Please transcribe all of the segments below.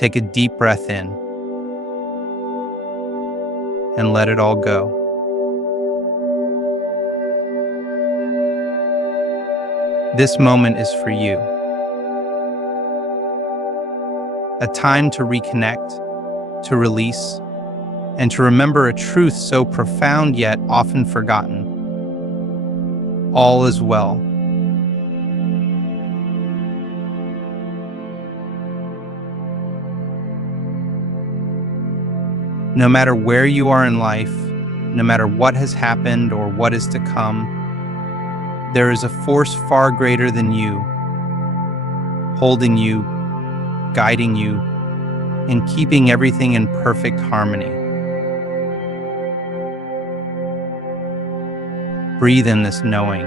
Take a deep breath in and let it all go. This moment is for you. A time to reconnect, to release, and to remember a truth so profound yet often forgotten. All is well. No matter where you are in life, no matter what has happened or what is to come, there is a force far greater than you, holding you, guiding you, and keeping everything in perfect harmony. Breathe in this knowing,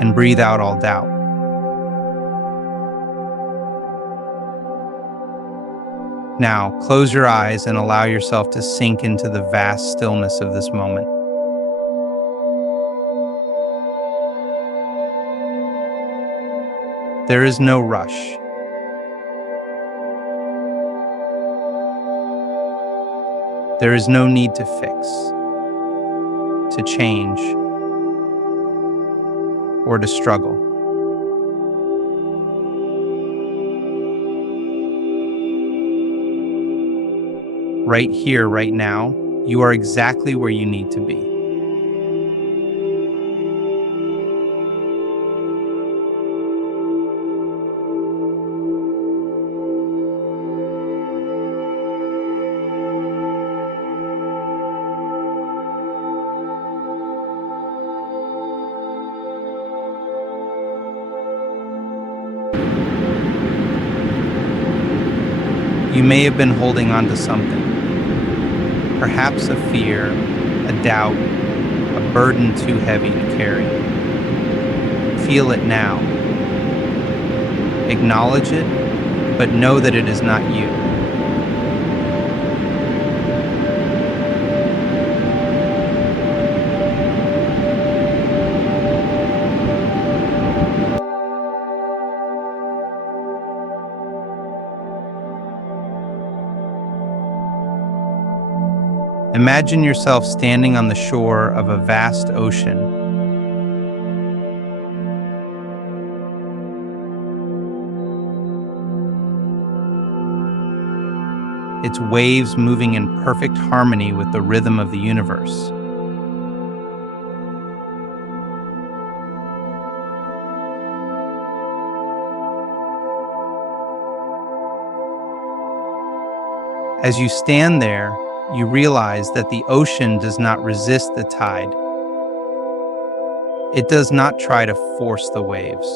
and breathe out all doubt. Now, close your eyes and allow yourself to sink into the vast stillness of this moment. There is no rush. There is no need to fix, to change, or to struggle. Right here, right now, you are exactly where you need to be. You may have been holding on to something, perhaps a fear, a doubt, a burden too heavy to carry. Feel it now. Acknowledge it, but know that it is not you. Imagine yourself standing on the shore of a vast ocean. Its waves moving in perfect harmony with the rhythm of the universe. As you stand there, you realize that the ocean does not resist the tide. It does not try to force the waves.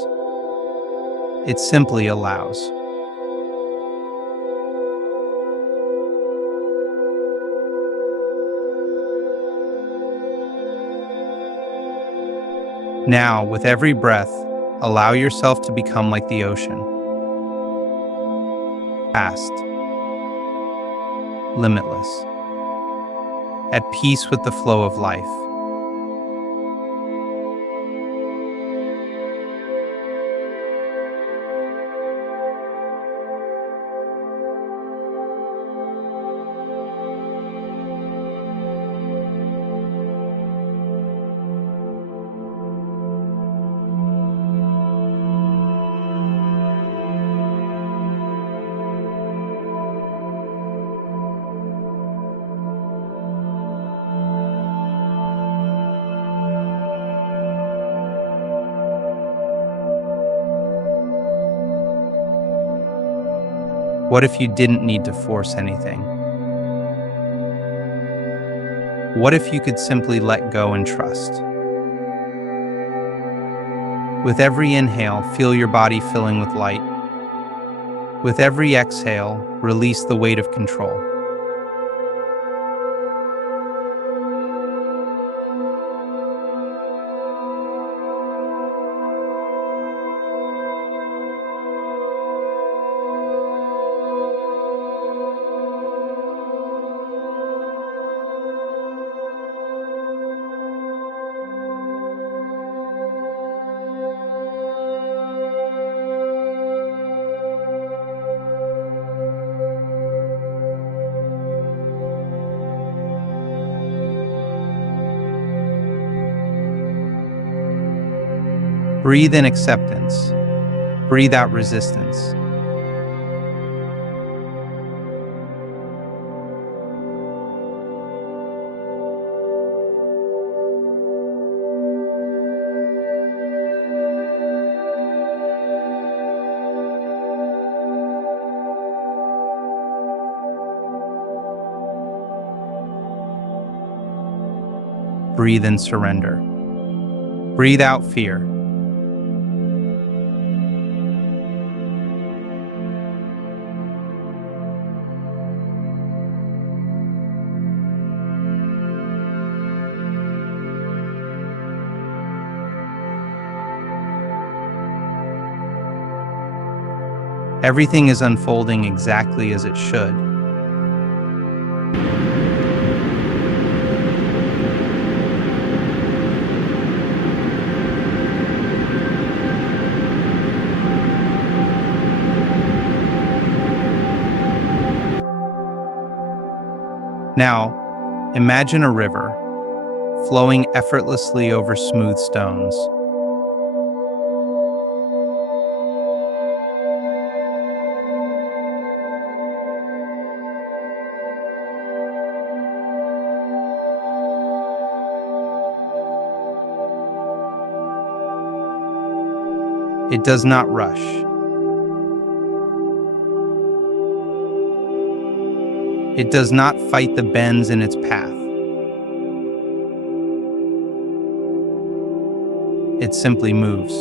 It simply allows. Now, with every breath, allow yourself to become like the ocean. Vast, limitless, at peace with the flow of life. What if you didn't need to force anything? What if you could simply let go and trust? With every inhale, feel your body filling with light. With every exhale, release the weight of control. Breathe in acceptance. Breathe out resistance. Breathe in surrender. Breathe out fear. Everything is unfolding exactly as it should. Now, imagine a river flowing effortlessly over smooth stones. It does not rush. It does not fight the bends in its path. It simply moves.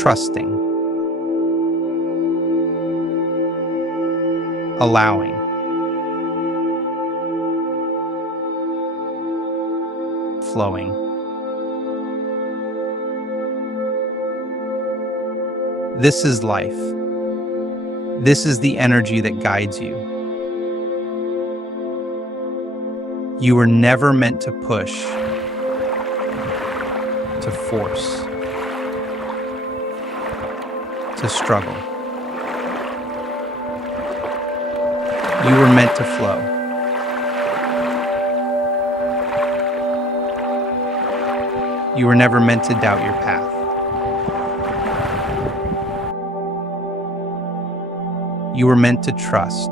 Trusting. Allowing. Flowing. This is life. This is the energy that guides you. You were never meant to push, to force, to struggle. You were meant to flow. You were never meant to doubt your path. You were meant to trust.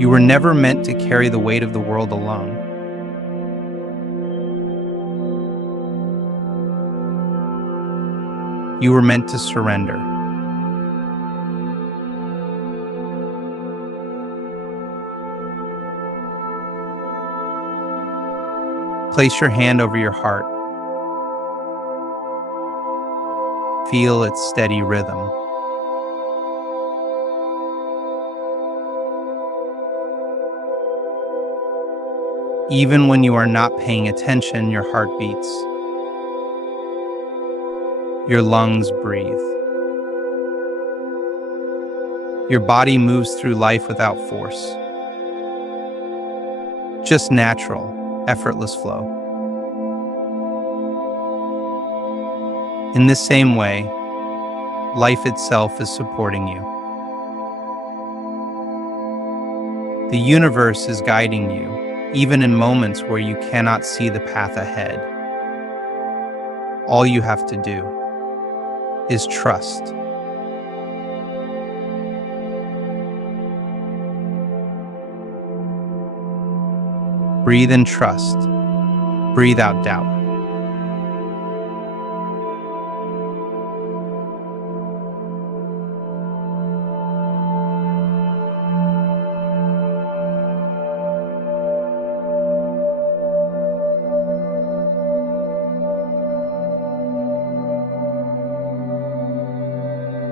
You were never meant to carry the weight of the world alone. You were meant to surrender. Place your hand over your heart. Feel its steady rhythm. Even when you are not paying attention, your heart beats. Your lungs breathe. Your body moves through life without force. Just natural, effortless flow. In this same way, life itself is supporting you. The universe is guiding you, even in moments where you cannot see the path ahead. All you have to do is trust. Breathe in trust. Breathe out doubt.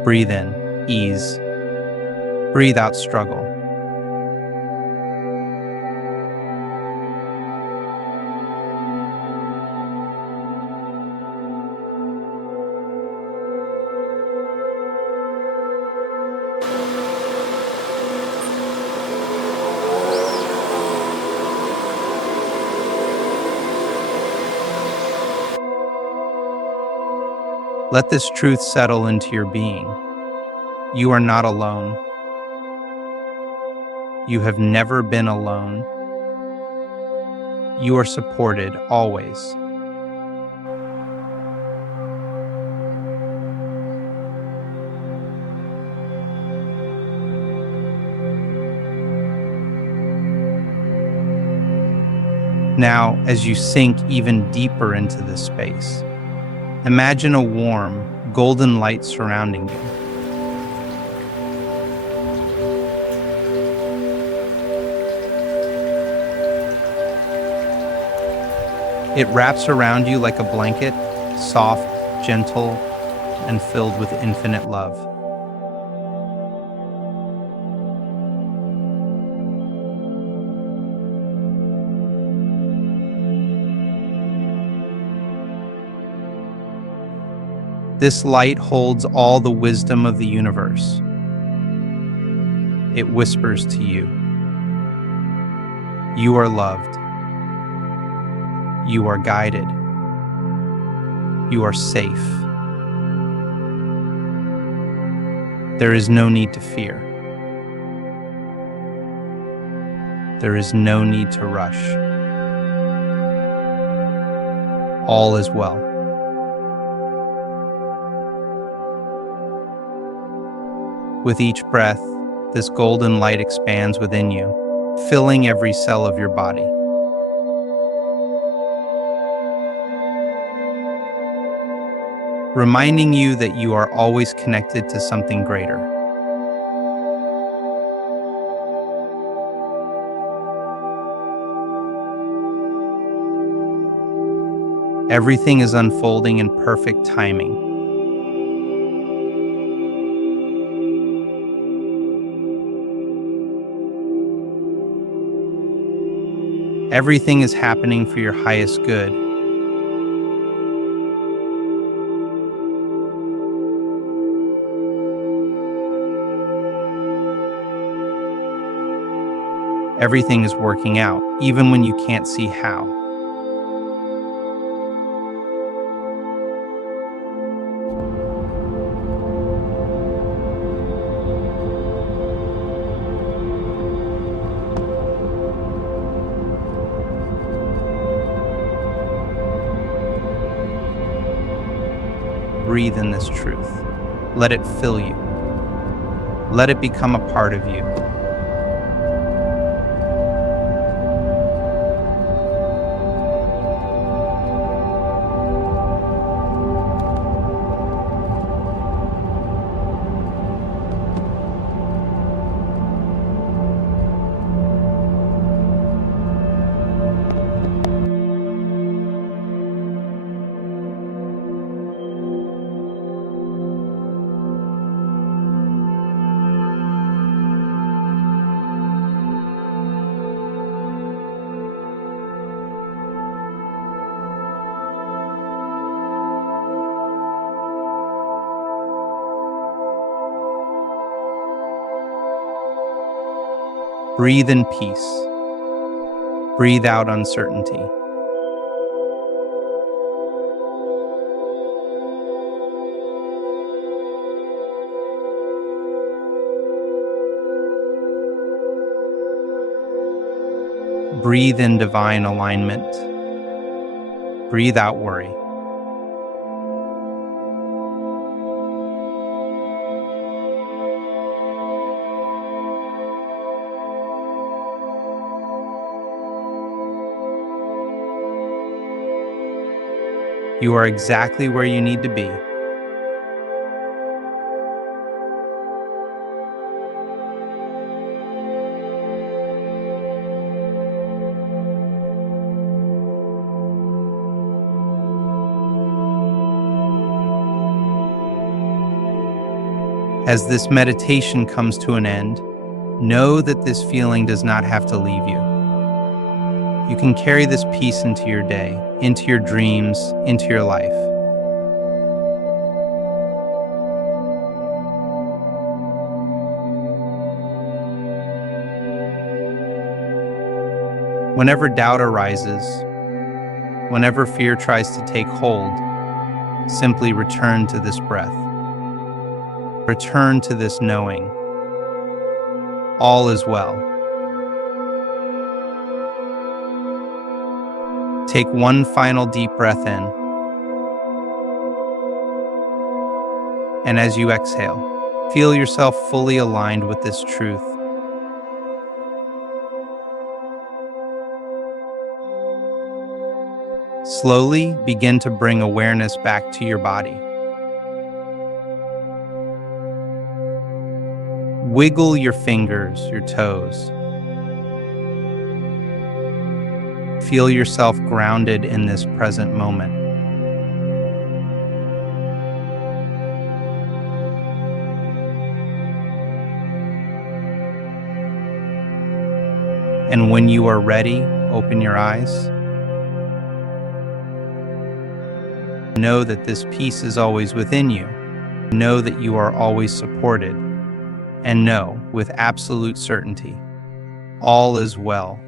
Breathe in ease. Breathe out struggle. Let this truth settle into your being. You are not alone. You have never been alone. You are supported always. Now, as you sink even deeper into this space, imagine a warm, golden light surrounding you. It wraps around you like a blanket, soft, gentle, and filled with infinite love. This light holds all the wisdom of the universe. It whispers to you, you are loved. You are guided. You are safe. There is no need to fear. There is no need to rush. All is well. With each breath, this golden light expands within you, filling every cell of your body. Reminding you that you are always connected to something greater. Everything is unfolding in perfect timing. Everything is happening for your highest good. Everything is working out, even when you can't see how. Breathe in this truth. Let it fill you. Let it become a part of you. Breathe in peace. Breathe out uncertainty. Breathe in divine alignment. Breathe out worry. You are exactly where you need to be. As this meditation comes to an end, know that this feeling does not have to leave you. You can carry this peace into your day, into your dreams, into your life. Whenever doubt arises, whenever fear tries to take hold, simply return to this breath. Return to this knowing. All is well. Take one final deep breath in. And as you exhale, feel yourself fully aligned with this truth. Slowly begin to bring awareness back to your body. Wiggle your fingers, your toes. Feel yourself grounded in this present moment. And when you are ready, open your eyes. Know that this peace is always within you. Know that you are always supported. And know, with absolute certainty, all is well.